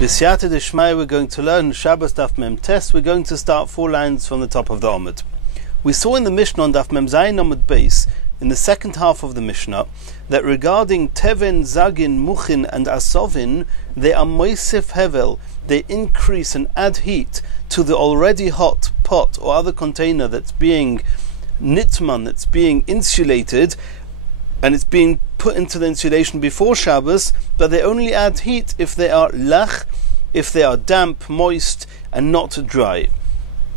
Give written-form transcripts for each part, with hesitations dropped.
B'siyata d'shmaya, we're going to learn Shabbos Daf Mem Tes. We're going to start 4 lines from the top of the Omid. We saw in the Mishnah on Daf Mem Zayin Omid Beis, in the second half of the Mishnah, that regarding Teven, Zagin, Muchin and Asovin, they are Moisef Hevel. They increase and add heat to the already hot pot or other container that's being nitman, that's being insulated, and it's being put into the insulation before Shabbos, but they only add heat if they are lach, if they are damp, moist, and not dry.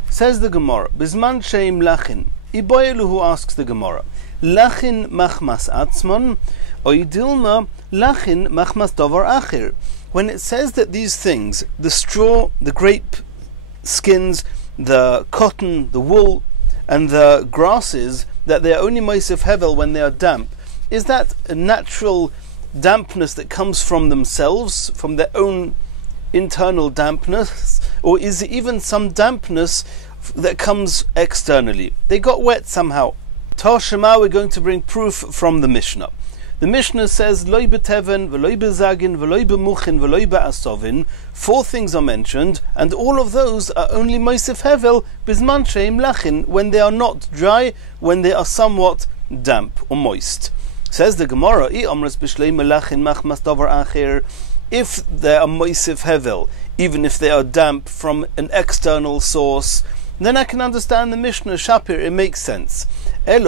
Says the Gemara, Bizman sheim lachin. Iboyelu, who asks the Gemara, lachin machmas atzmon, or idilma lachin machmas davar achir. When it says that these things, the straw, the grape skins, the cotton, the wool, and the grasses, that they are only moisef hevel when they are damp, is that a natural dampness that comes from themselves, from their own internal dampness, or is it even some dampness that comes externally? They got wet somehow. Tashema, we're going to bring proof from the Mishnah. The Mishnah says, Loi beteven, v'loi bezagin, v'loi bemuchin, v'loi be'asovin. 4 things are mentioned, and all of those are only moisef hevel, bizman sheim lachin, when they are not dry, when they are somewhat damp or moist. Says the Gemara, if they are moisef hevel, even if they are damp from an external source, then I can understand the Mishnah Shapir, it makes sense. But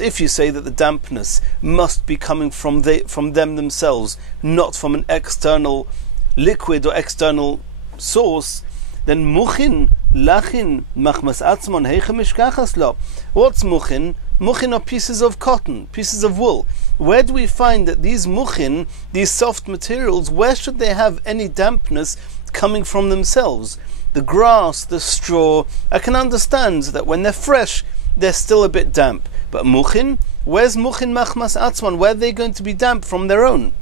if you say that the dampness must be coming from them themselves, not from an external liquid or external source, then muchin, lachin, machmas atzmon, heicha mishkachas lo. What's muchin? Muchin are pieces of cotton, pieces of wool. Where do we find that these muchin, these soft materials, where should they have any dampness coming from themselves? The grass, the straw, I can understand that when they're fresh, they're still a bit damp. But muchin, where's muchin machmas atzman? Where are they going to be damp from their own?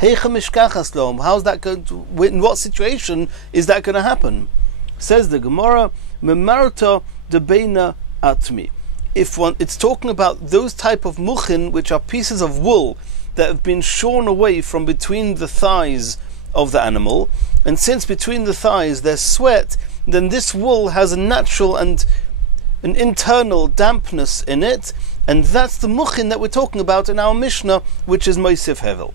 Heicha mishkachas lo. How's that going to? In what situation is that going to happen? Says the Gemara, memarta debeina atmi. It's talking about those type of muchin, which are pieces of wool that have been shorn away from between the thighs of the animal, and since between the thighs there's sweat, then this wool has a natural and an internal dampness in it, and that's the muchin that we're talking about in our Mishnah, which is moisef hevel.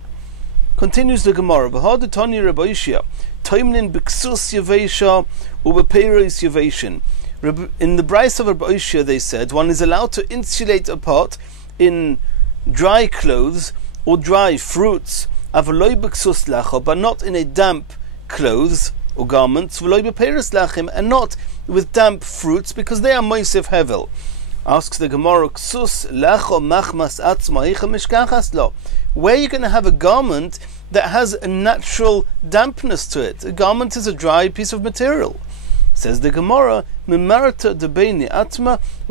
Continues the Gemara, v'hadetani Rabbi Toimnin b'ksus yavesha u'b'peiros yaveshin. In the Bryce of Rabbi Ishia, they said one is allowed to insulate a pot in dry clothes or dry fruits, but not in a damp clothes or garments, and not with damp fruits, because they are moisef hevel. Asks the Gemara, where are you going to have a garment that has a natural dampness to it? A garment is a dry piece of material. Says the Gemara, we're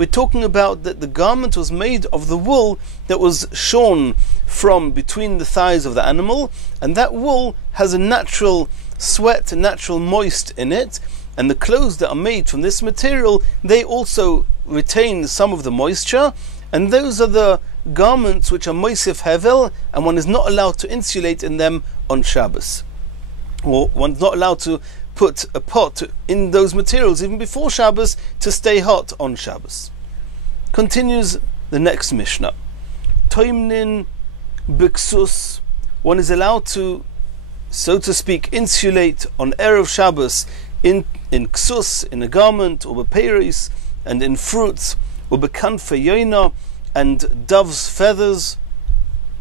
talking about that the garment was made of the wool that was shorn from between the thighs of the animal, and that wool has a natural sweat, a natural moist in it, and the clothes that are made from this material, they also retain some of the moisture, and those are the garments which are moisef hevel, and one is not allowed to insulate in them on Shabbos, or one's not allowed to put a pot in those materials even before Shabbos to stay hot on Shabbos. Continues the next Mishnah. Toimnin b'ksus, one is allowed to, so to speak, insulate on Erev Shabbos in ksus, in a garment, or b'peiros, and in fruits, or b'kanfei yoina, and dove's feathers.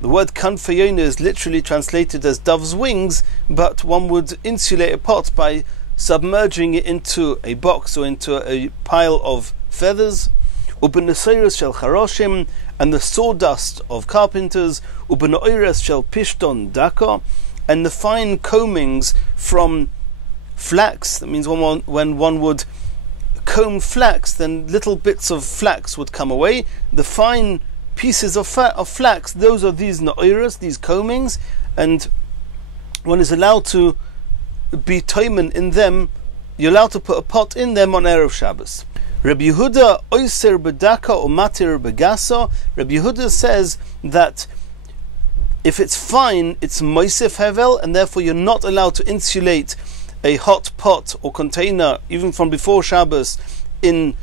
The word kanfei is literally translated as dove's wings, but one would insulate a pot by submerging it into a box or into a pile of feathers. Ubenesoiros shel charoshim, and the sawdust of carpenters. Ubenoires shel pishton daka, and the fine combings from flax. That means when one would comb flax, then little bits of flax would come away. The fine pieces of flax, those are these na'iras, these combings, and one is allowed to be toimen in them. You're allowed to put a pot in them on Erev Shabbos. Rabbi Yehuda oiser bedaka or matir begasa. Rabbi Yehuda says that If it's fine, it's moisef hevel, and therefore you're not allowed to insulate a hot pot or container, even from before Shabbos, in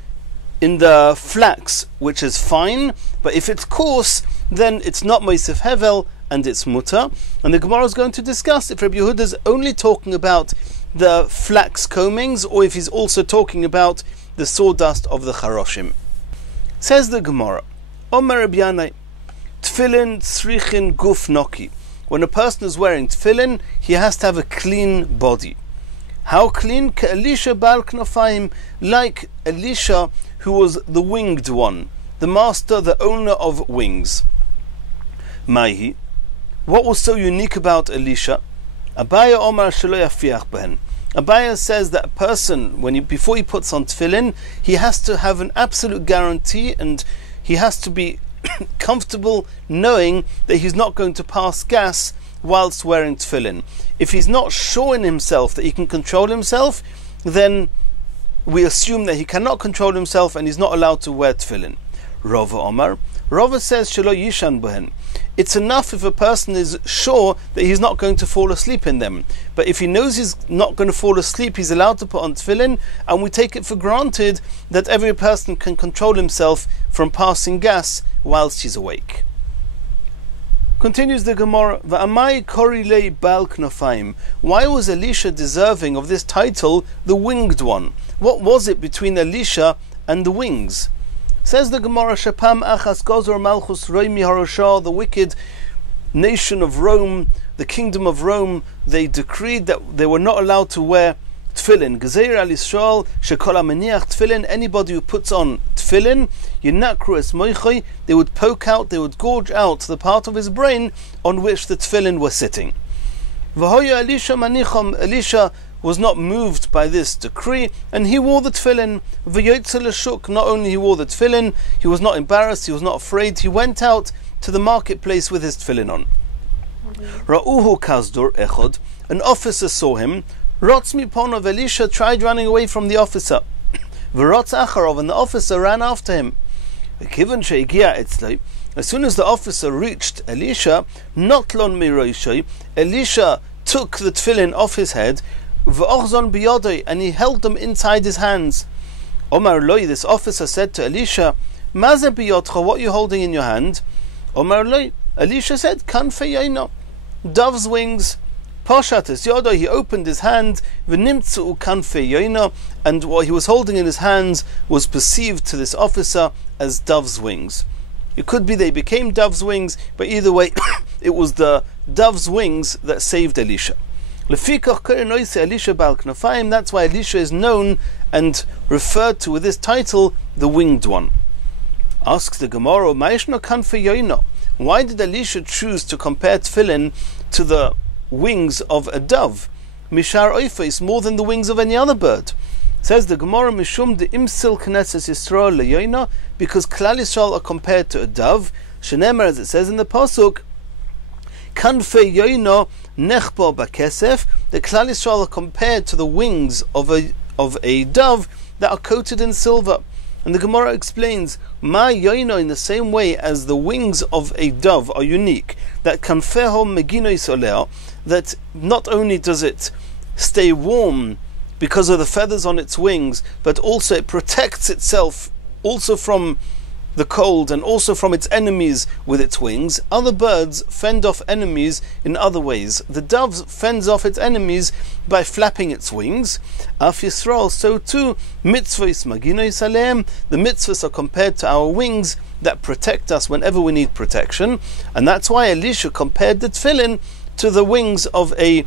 the flax, which is fine. But if it's coarse, then it's not moisef hevel, and it's mutter. And the Gemara is going to discuss if Rabbi Yehuda is only talking about the flax combings, or if he's also talking about the sawdust of the charoshim. Says the Gemara, Omer Rabbi Yanai, Tfilin tzrichin guf noki. When a person is wearing tfilin, he has to have a clean body. How clean? Elisha bal knofayim, like Elisha, who was the winged one, the master, the owner of wings. Maihi. What was so unique about Elisha? Abaya Omar shelo yafiach behen. Abaya says that a person, before he puts on tefillin, he has to have an absolute guarantee, and he has to be comfortable knowing that he's not going to pass gas whilst wearing tefillin. If he's not sure in himself that he can control himself, then we assume that he cannot control himself and he's not allowed to wear tefillin. Rava Omar. Rava says shelo yishan behen. It's enough if a person is sure that he's not going to fall asleep in them. But if he knows he's not going to fall asleep, he's allowed to put on tefillin, and we take it for granted that every person can control himself from passing gas whilst he's awake. Continues the Gemara, Va'amai korilei bal knofayim. Why was Elisha deserving of this title, the winged one? What was it between Elisha and the wings? Says the Gemara, Shapam achas gozor malchus roimi harosha, the wicked nation of Rome, the kingdom of Rome, they decreed that they were not allowed to wear tefillin. Gezeir al Yisrael shekol ameniach tefillin. Anybody who puts on tefillin, yinakru es moichoi, they would poke out, they would gorge out the part of his brain on which the tefillin were sitting. V'hoya Elisha manicham. Elisha was not moved by this decree, and he wore the tefillin. V'yotze l'shuk. Not only he wore the tefillin, he was not embarrassed, he was not afraid. He went out to the marketplace with his tefillin on. Ra'uhu kazdor echod. An officer saw him. Rotz miponov. Elisha tried running away from the officer. V'rotz acharov. And the officer ran after him. Kivan she'igia etzlei. As soon as the officer reached Elisha, notlon miroishoi. Elisha took the tefillin off his head, v'ochzon biyodoi, and he held them inside his hands. Omar loi, this officer said to Elisha, Maze biyodcha, what are you holding in your hand? Omar loi, Elisha said, Kanfe yaino, dove's wings. Poshat es yodoi, he opened his hand, v'nimtzu kanfe yaino, and what he was holding in his hands was perceived to this officer as dove's wings. It could be they became dove's wings, but either way, it was the dove's wings that saved Elisha. That's why Elisha is known and referred to with this title, the winged one. Asks the Gemara, why did Elisha choose to compare tefillin to the wings of a dove? Mishar oifes, more than the wings of any other bird. Says the Gemara, Mishum de imsil knesses Yisrael leyoina, because Klal Yisrael are compared to a dove. Shenemer, as it says in the pasuk, Kanfe yoino nechbo bakesef. The Klal Yisrael are compared to the wings of a dove that are coated in silver. And the Gemara explains, Ma yoino, in the same way as the wings of a dove are unique, that kanfeho megino isoleo, that not only does it stay warm because of the feathers on its wings, but also it protects itself also from the cold and also from its enemies with its wings. Other birds fend off enemies in other ways. The dove fends off its enemies by flapping its wings. Af Yisrael, so too, mitzvahs maginois aleim, the mitzvahs are compared to our wings that protect us whenever we need protection. And that's why Elisha compared the tefillin to the wings of a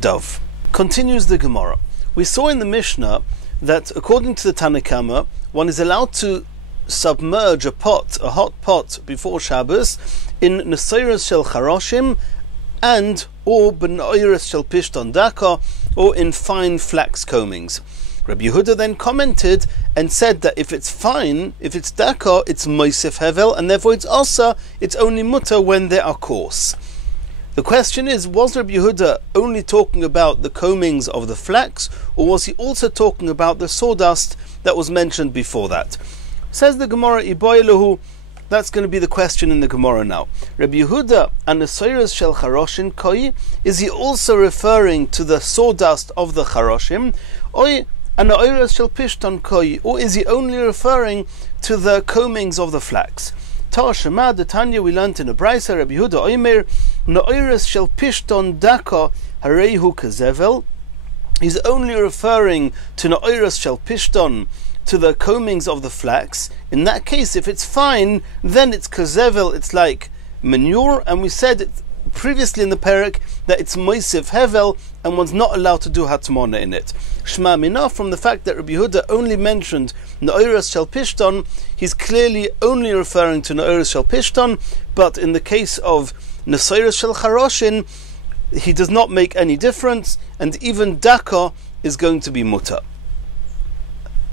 dove. Continues the Gemara. We saw in the Mishnah that according to the Tanakhama, one is allowed to submerge a hot pot before Shabbos in neseiros shel charoshim and or benoiros shel pishton daka, or in fine flax combings. Rabbi Yehuda then commented and said that if it's fine, if it's daka, it's moisef hevel, and therefore it's asa, it's only mutter when they are coarse. The question is, was Rabbi Yehuda only talking about the combings of the flax, or was he also talking about the sawdust that was mentioned before that? Says the Gemara, Iboilahu That's going to be the question in the Gemara now. Rabbi Yehuda, Anesoiros shel charoshin koi, is he also referring to the sawdust of the charoshim? Oi, Aneoiros shel pishton koi, or is he only referring to the combings of the flax? Tar Shema, the Tanya we learnt in a Brisa, Rabbi Yehuda Oimer, Neoiros shel pishton daka hareihu kazevel. He's only referring to Neoiros shel pishton, to the combings of the flax. In that case, if it's fine, then it's kazevel, it's like manure, and we said previously in the parak that it's moisif hevel, and one's not allowed to do hatmona in it. Shma mina, from the fact that Rabbi Yehuda only mentioned Neoiros shel pishton, he's clearly only referring to Neoiros shel pishton, but in the case of Nesoiros shel charoshin, he does not make any difference, and even daka is going to be mutter.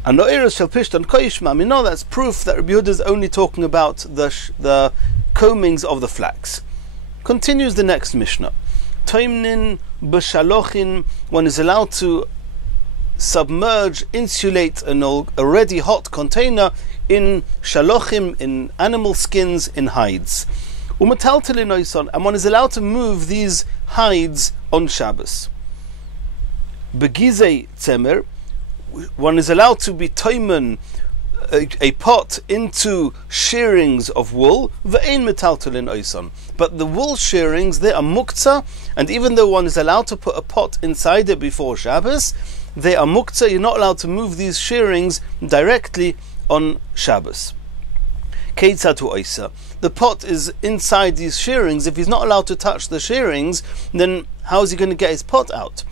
And Neoiros shel pishton koishma mino, that's proof that Rabbi Yehuda is only talking about the combings of the flax. Continues the next Mishnah. Toimnin b'shalochin, one is allowed to submerge, insulate an already hot container in shalochim, in animal skins, in hides. Umataltelin oison, and one is allowed to move these hides on Shabbos. Begizei tzemer, one is allowed to be toimen a pot into shearings of wool, ve'ein metaltelin oison. But the wool shearings, they are muktzah, and even though one is allowed to put a pot inside it before Shabbos, they are muktzah. You're not allowed to move these shearings directly on Shabbos. Keitzatu oisa. The pot is inside these shearings. If he's not allowed to touch the shearings, then how is he going to get his pot out?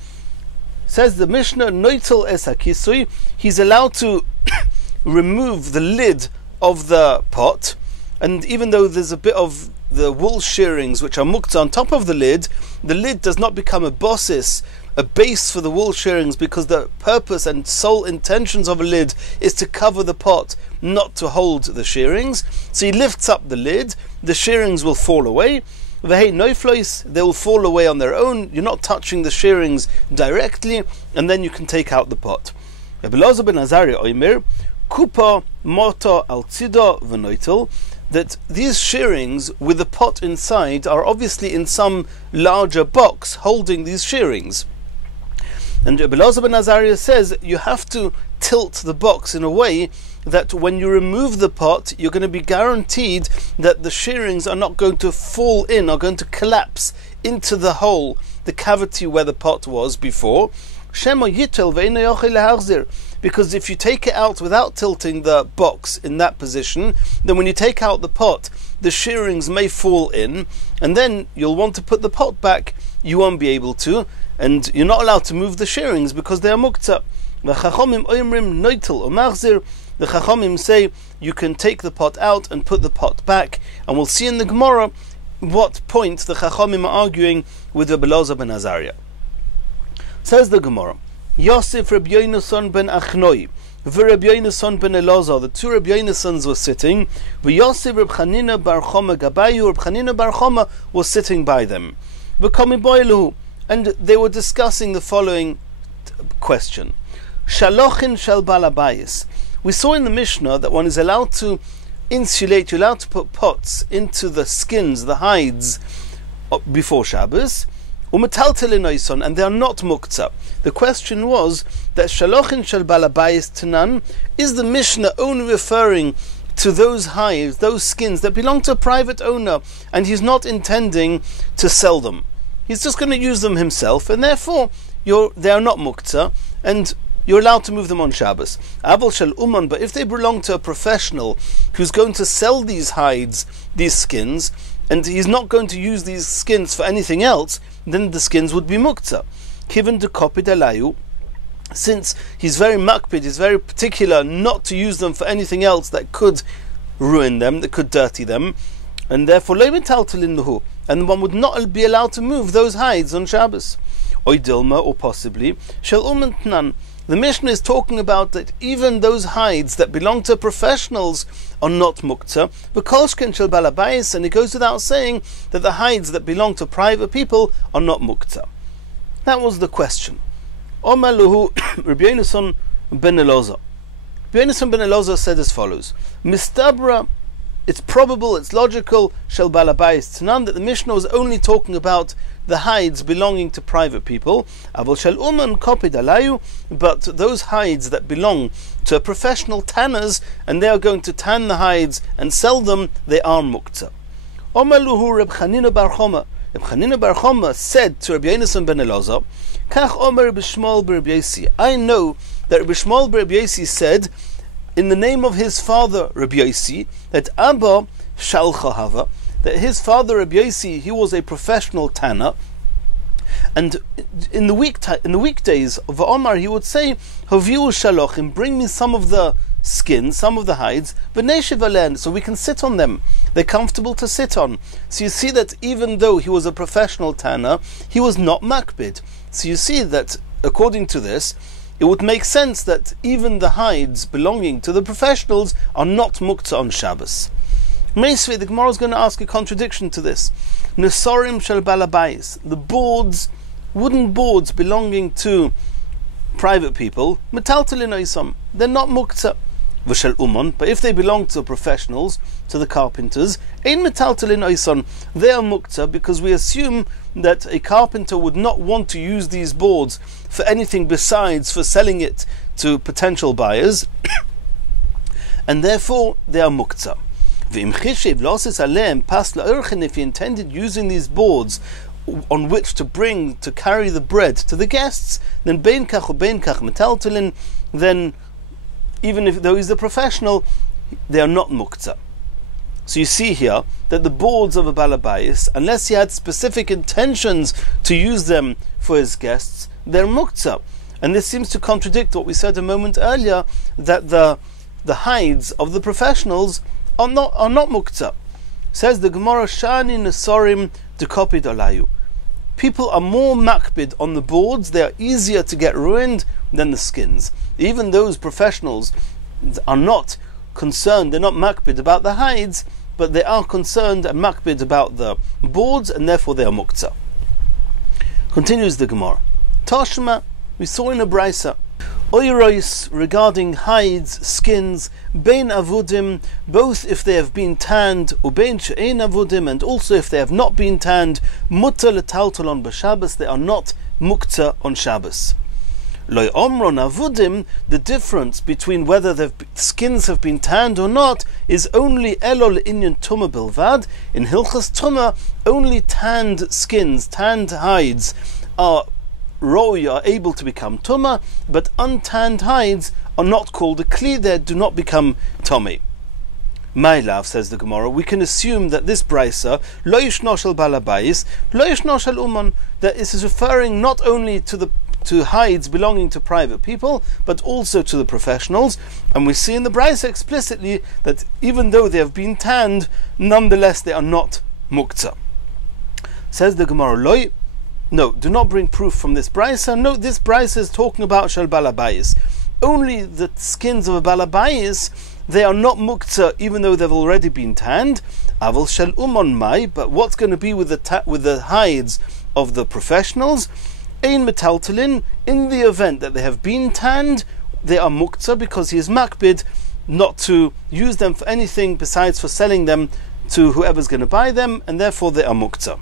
Says the Mishnah, noitel es hakisui, he's allowed to remove the lid of the pot, and even though there's a bit of the wool shearings which are muktzah on top of the lid does not become a bossis, a base for the wool shearings, because the purpose and sole intentions of a lid is to cover the pot, not to hold the shearings. So he lifts up the lid, the shearings will fall away. They will fall away on their own. You're not touching the shearings directly, and then you can take out the pot. Elazar ben Azariah oimer, kupa mota al tzida v'noitel, that these shearings with the pot inside are obviously in some larger box holding these shearings. And Elazar ben Azariah says you have to tilt the box in a way that when you remove the pot, you're going to be guaranteed that the shearings are not going to fall in, are going to collapse into the hole, the cavity where the pot was before. Because if you take it out without tilting the box in that position, then when you take out the pot, the shearings may fall in, and then you'll want to put the pot back, you won't be able to, and you're not allowed to move the shearings because they are muktzah. The Chachamim say you can take the pot out and put the pot back, and we'll see in the Gemara what point the Chachamim are arguing with the Elazar ben Azariah. Says the Gemara, Yosef Rabbi Yonason ben Achnoi, Rabbi Yonason ben Elazar, the two Rabbi Yonasons were sitting, Yosef Reb Chanina bar Choma Gabayu, Reb Chanina bar Choma was sitting by them, and they were discussing the following question. Shalochin shel balabayis. We saw in the Mishnah that one is allowed to insulate, you're allowed to put pots into the skins, the hides, before Shabbos, and they are not muktzah. The question was that Shalochin shel balabayis tanan, is the Mishnah only referring to those hides, those skins that belong to a private owner, and he's not intending to sell them? He's just going to use them himself, and therefore they are not muktzah, and you're allowed to move them on Shabbos. Aval shel uman, but if they belong to a professional who's going to sell these hides, these skins, and he's not going to use these skins for anything else, then the skins would be muktzah. Given to kopid alayu, since he's very makpid, he's very particular not to use them for anything else that could ruin them, that could dirty them, and therefore lo metaltelin nuhu, and one would not be allowed to move those hides on Shabbos. Oy dilma, or possibly shel uman tnan. The Mishnah is talking about that even those hides that belong to professionals are not muktzah, v'kolshken shel balabayis, and it goes without saying that the hides that belong to private people are not muktzah. That was the question. Omar luhu Rabbi Yonason ben Elazar. Rabbi Yonason ben Elazar said as follows: Mistabra, it's probable, it's logical, shel balabayis tanan, that the Mishnah is only talking about the hides belonging to private people, avol shel uman kopid alayu, but those hides that belong to professional tanners, and they are going to tan the hides and sell them, they are muktzah. Omaluhu Reb Chanina bar Choma. Reb Chanina bar Choma said to Rabbi Yonasan ben Elazar, Kach Omer Reb Shmuel bar Rabbi Yosi. I know that Reb Shmuel bar Rabbi Yosi said, in the name of his father Rabbi Yosi, that Abba Shalcha Hava, that his father Rabbi Yosi, he was a professional tanner, and in the weekdays of Omar he would say, Haviu Shalochim, bring me some of the skins, some of the hides, so we can sit on them. They're comfortable to sit on. So you see that even though he was a professional tanner, he was not makbid. So you see that according to this, it would make sense that even the hides belonging to the professionals are not muktzah on Shabbos. Meisvei, the Gemara is going to ask a contradiction to this. Nesorim shel balabayis, the boards, wooden boards belonging to private people, metaltalin oisam, they're not muktzah. V'shel umon, but if they belong to professionals, to the carpenters, ein metaltalin oisan, they are muktzah, because we assume that a carpenter would not want to use these boards for anything besides for selling it to potential buyers, and therefore they are muktzah. If he intended using these boards on which to carry the bread to the guests, then bein kach or bein kach metaltalin, then even though he's a professional, they are not muktzah. So you see here that the boards of a balabayis, unless he had specific intentions to use them for his guests, they're muktzah. And this seems to contradict what we said a moment earlier, that the hides of the professionals are not muktzah. Says the Gemara, Shani Nesorim dekopid olayu. People are more makbid on the boards, they are easier to get ruined than the skins. Even those professionals are not concerned, they're not makbid about the hides, but they are concerned and makbid about the boards, and therefore they are muktzah. Continues the Gemara. Tashma, we saw in a brisa, Oirois, regarding hides, skins, bein avudim, both if they have been tanned, ubein she'ein avudim, and also if they have not been tanned, mutter letaltal on b'Shabbos, they are not muktzah on Shabbos. Loi omron avudim, the difference between whether the skins have been tanned or not is only elol inyan tumah bilvad. In Hilchas Tumah, only tanned skins, tanned hides are able to become tumah, but untanned hides are not called a kli, they do not become tomei. My love, says the Gemara, we can assume that this brisa, lo yishno shel balabayis, lo yishno shel uman, that this is referring not only to hides belonging to private people, but also to the professionals. And we see in the brisa explicitly that even though they have been tanned, nonetheless they are not muktzah. Says the Gemara, no, do not bring proof from this brisa. No, this brisa is talking about shel balabayis. Only the skins of a balabayis, they are not muktzah, even though they've already been tanned. Avol shel umon mai, but what's going to be with the hides of the professionals? Ein metaltalin, in the event that they have been tanned, they are muktzah, because he is makbid not to use them for anything besides for selling them to whoever's going to buy them, and therefore they are muktzah.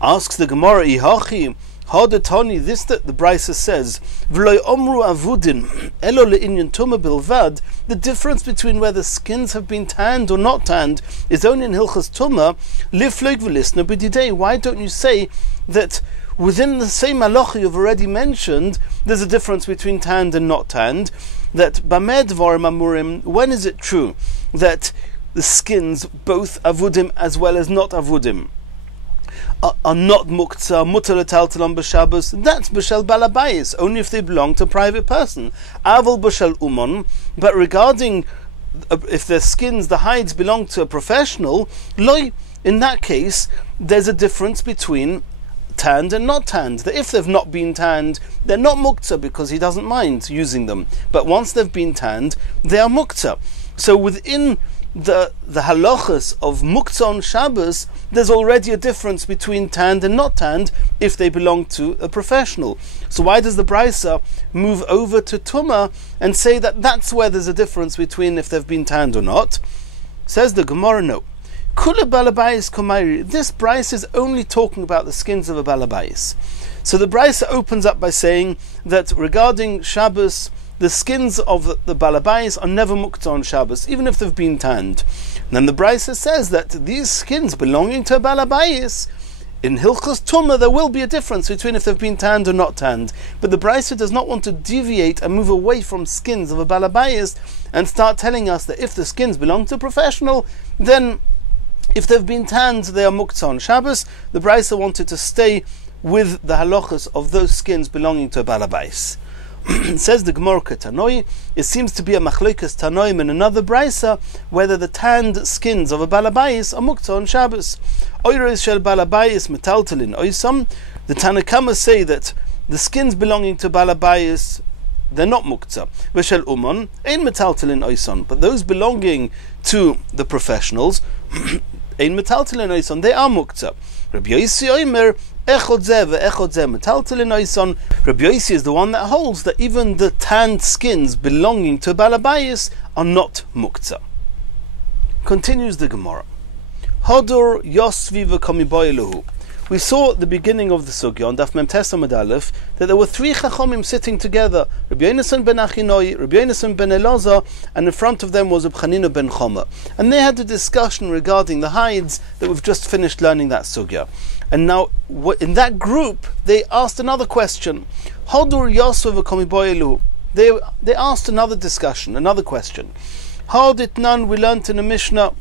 Asks the Gemara, Ihachi, Hadatani, this that the brisa says, V'loi omru avudin, elo le'inyan tumah bilvad, the difference between whether skins have been tanned or not tanned is only in Hilchas Tumah, lifloig v'lisna b'didei. Why don't you say that within the same halacha you've already mentioned, there's a difference between tanned and not tanned, that bameh dvarim amurim, when is it true that the skins, both avudim as well as not avudim, are not muktzah, mutar letaltal b'Shabbos? That's b'shel balabayis, only if they belong to a private person. Avol b'shel umon, but regarding if the skins, the hides belong to a professional, loy, in that case, there's a difference between tanned and not tanned. That if they've not been tanned, they're not muktzah because he doesn't mind using them. But once they've been tanned, they are muktzah. So within the halachas of muktzah on Shabbos, there's already a difference between tanned and not tanned if they belong to a professional. So why does the brisa move over to tumah and say that that's where there's a difference between if they've been tanned or not? Says the Gemara, no. Kula balabayis komairi. This brisa is only talking about the skins of a balabayis. So the brisa opens up by saying that regarding Shabbos, the skins of the balabayis are never muktzah on Shabbos, even if they've been tanned. And then the brisa says that these skins belonging to a balabayis, in Hilchos Tumah there will be a difference between if they've been tanned or not tanned. But the brisa does not want to deviate and move away from skins of a balabayis and start telling us that if the skins belong to a professional, then if they've been tanned, they are muktzah on Shabbos. The brisa wanted to stay with the halachas of those skins belonging to a balabais. Says the Gemara Tanoi, it seems to be a machlokas Tanoim in another brisa whether the tanned skins of a balabais are muktzah on Shabbos. Oiros shel balabais metaltalin oisam. The Tanakhama say that the skins belonging to balabais, they're not muktzah. V'shel umon ein metaltalin oisam. But those belonging to the professionals, ein metaltalin oisam, they are muktzah. Rabbi Yossi Omer echod zeh ve'echod zeh metaltalin oisam. Rabbi Yossi is the one that holds that even the tanned skins belonging to balabayis are not muktzah. Continues the Gemara. Hodor yosvi v'komiboyeluhu. We saw at the beginning of the sugya on Daf Mem Tes Amud Aleph that there were three chachomim sitting together: Rabbi Yonasan ben Achinoi, Rabbi Yonasan ben Elazar, and in front of them was Rabbi Chanina ben Choma. And they had a discussion regarding the hides that we've just finished learning that sugya. And now, in that group, they asked another question. Hodur Yosef v'komiboyelu. They asked another discussion, another question. How did none we learnt in the Mishnah?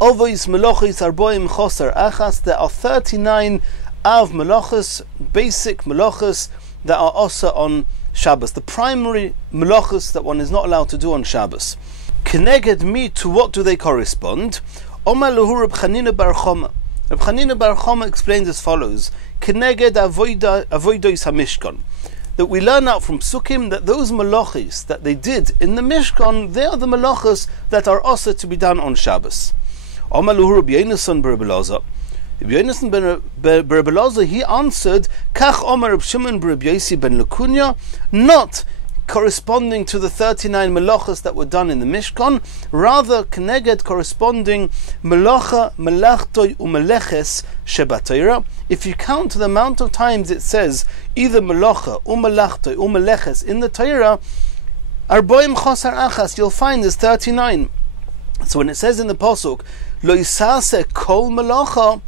Ovois melochis arboim choser achas. There are 39 av melochis, basic melochis, that are also on Shabbos. The primary melochis that one is not allowed to do on Shabbos. Keneged me, to what do they correspond? Omar luhu Reb Chanina bar Choma. Reb Chanina bar Choma explains as follows: Keneged avoidois hamishkan. That we learn out from Sukkim that those melochis that they did in the Mishkan, they are the melochis that are also to be done on Shabbos. Omar luhu Rabbi Yonasan ben Elazar. Rabbi Yonasan ben Elazar, he answered, Kach Omar Reb Shimon ben Yossi ben Lekunya, not corresponding to the 39 melachas that were done in the Mishkan, rather keneged corresponding melacha, melachtoi umeleches shebatayra. If you count the amount of times it says either melacha, umelachtoi, umeleches in the Torah, arboim chosar achas, you'll find there's 39. So when it says in the pasuk lo yisase kol melacha,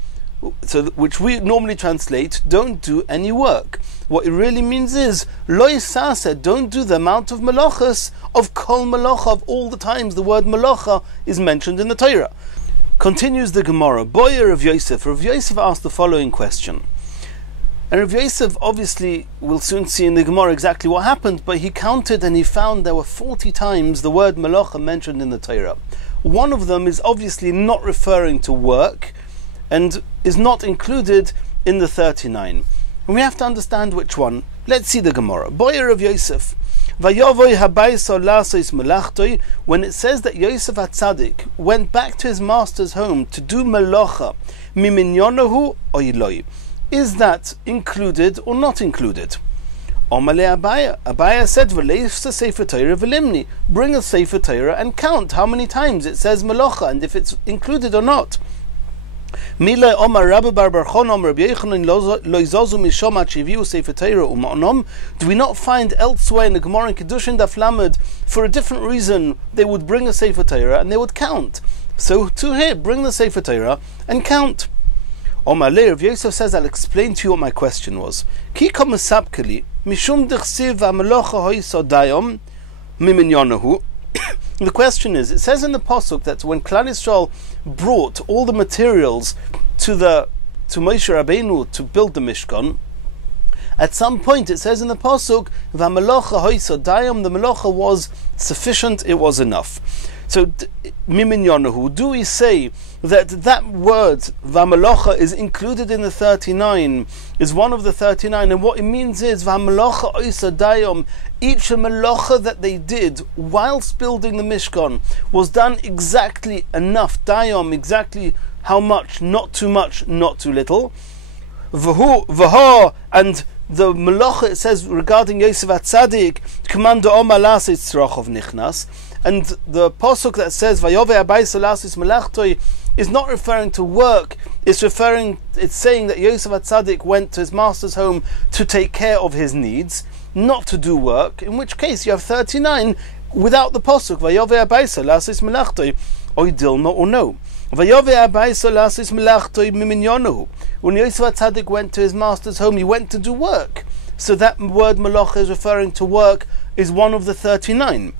so which we normally translate, don't do any work, what it really means is lo yisase, don't do the amount of melachas of kol melacha, of all the times the word melacha is mentioned in the Torah. Continues the Gemara. Boyer of Yosef. Rav Yosef asked the following question, and Rav Yosef obviously will soon see in the Gemara exactly what happened, but he counted and he found there were 40 times the word melacha mentioned in the Torah. One of them is obviously not referring to work and is not included in the 39. And we have to understand which one. Let's see the Gemara. Boyer of Yosef. Vayovoi habayso lasois melachtoi. When it says that Yosef HaTzadik went back to his master's home to do melacha, miminyonahu oiloi, is that included or not included? Omale Abaya. Abaya said, V'leifsa Sefer Torah v'limni. Bring a Sefer Torah and count how many times it says melacha and if it's included or not. Milay Omar Rabbi Bar Barchon Omar Rabbi Yechanan lo izozu mishom ad sheviu Sefer Torah u'ma'onom. Do we not find elsewhere in the Gemara in Kedushin Daf Lamed, for a different reason, they would bring a Sefer Torah and they would count? So to here, bring the Sefer Torah and count. Omar Le, Rav Yosef says, I'll explain to you what my question was. Ki kamasabkeli mishum dechsiv ha'melocha hoiso dayom miminyonahu. The question is, it says in the pasuk that when Klal Yisrael brought all the materials to Moshe Rabbeinu to build the Mishkan, at some point it says in the pasuk v'hamelacha hoiso dayom, the melacha was sufficient, it was enough. So, miminyonahu, do we say that word v'hamelacha is included in the 39, is one of the 39, and what it means is v'hamelacha oisa dayom, each melacha that they did whilst building the Mishkan was done exactly enough, dayom, exactly how much, not too much, not too little. V'ha, and the melacha, it says regarding Yosef HaTzadik, Commander Omar Lasei Tzrochov Nichnas, And the pasuk that says Vayove Abayis Lasis Melachtoi is not referring to work. It's saying that Yosef HaTzadik went to his master's home to take care of his needs, not to do work. In which case you have 39 without the pasuk Vayove Abayis Lasis Melachtoi, or Dilma or no. Vayove Abayis Lasis Melachtoi Miminyonahu. When Yosef HaTzadik went to his master's home, he went to do work. So that word malacha is referring to work, is one of the 39.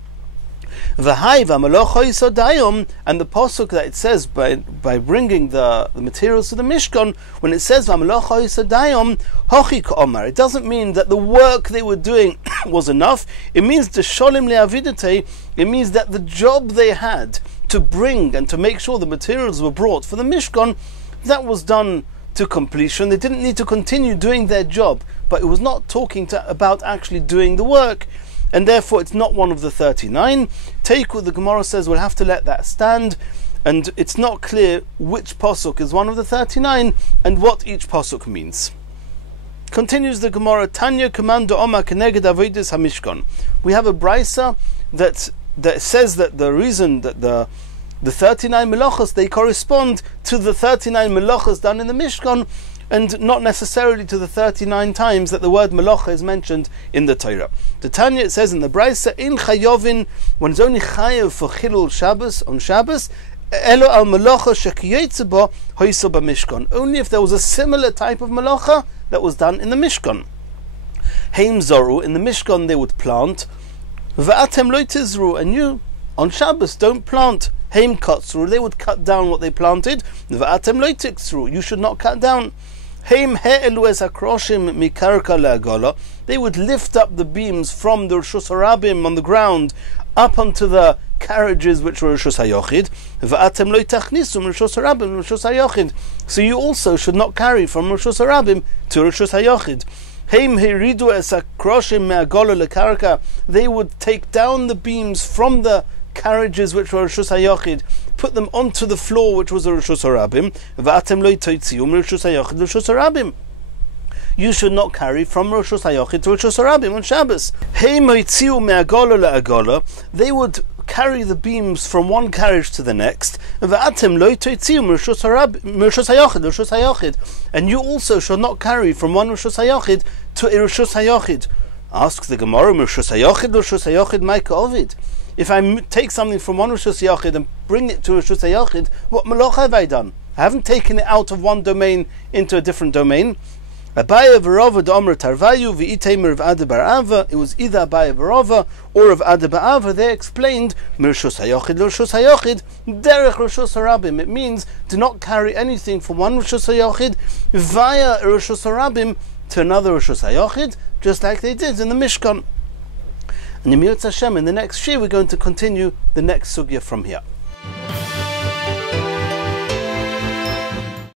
V'hai v'malocha yisodayom, and the pasuk that it says by bringing the materials to the Mishkan, when it says v'malocha yisodayom hochi k'omar, it doesn't mean that the work they were doing was enough. It means the sholim le'avidite. It means that the job they had to bring and to make sure the materials were brought for the Mishkan, that was done to completion. They didn't need to continue doing their job, but it was not talking about actually doing the work, and therefore it's not one of the 39. Take what the Gemara says, we'll have to let that stand, and it's not clear which pasuk is one of the 39 and what each pasuk means. Continues the Gemara, Tanya Commando Oma Keneged Avodas HaMishkan. We have a brisa that says that the reason that the 39 melachos, they correspond to the 39 melachos done in the Mishkan, and not necessarily to the 39 times that the word melacha is mentioned in the Torah. The Tanya, it says in the Brisa, in Chayovin, when it's only Chayev for Chilul Shabbos, on Shabbos, Elo al melacha shekiyotze bo hoiso b'Mishkan. Only if there was a similar type of melacha that was done in the Mishkan. Heim zoru, in the Mishkan they would plant, v'atem lo tizru, and you, on Shabbos, don't plant. Heim katzru, they would cut down what they planted. V'atem lo tiksru, you should not cut down. Heim he'elu es hakroshim mikarka le'agola, they would lift up the beams from the Rishus Harabim on the ground up onto the carriages which were Rishus HaYochid. V'atem lo tachnisu Rishus Harabim Rishus HaYochid, so you also should not carry from Rishus Harabim to Rishus HaYochid. Heim heridu es hakroshim me'agola le'karka, they would take down the beams from the carriages which were Rishus HaYochid, put them onto the floor which was a Rishus Harabim. V'atem lo totzium Rishus HaYochid Rishus Harabim, you should not carry from Rishus HaYochid to Rishus Harabim on Shabbos. Heim hoitziu me'agola le'agola, they would carry the beams from one carriage to the next. V'atem lo totzium Rishus HaYochid Rishus HaYochid, and you also should not carry from one Rishus HaYochid to a Rishus HaYochid. Ask the Gemara, Rishus HaYochid Maika Ovid. If I take something from one Rishus HaYochid and bring it to Rishus HaYochid, what malacha have I done? I haven't taken it out of one domain into a different domain. Abaye v'Rava d'Omer Tarvayu v'Iteimer of Ada bar Ava. It was either Abaye v'Rava or of Ada bar Ava. They explained Rishus HaYochid Rishus HaYochid derech Rishus Harabim. It means do not carry anything from one Rishus HaYochid via Rishus Harabim to another Rishus HaYochid, just like they did in the Mishkan. And in the next Shir, we're going to continue the next sugya from here.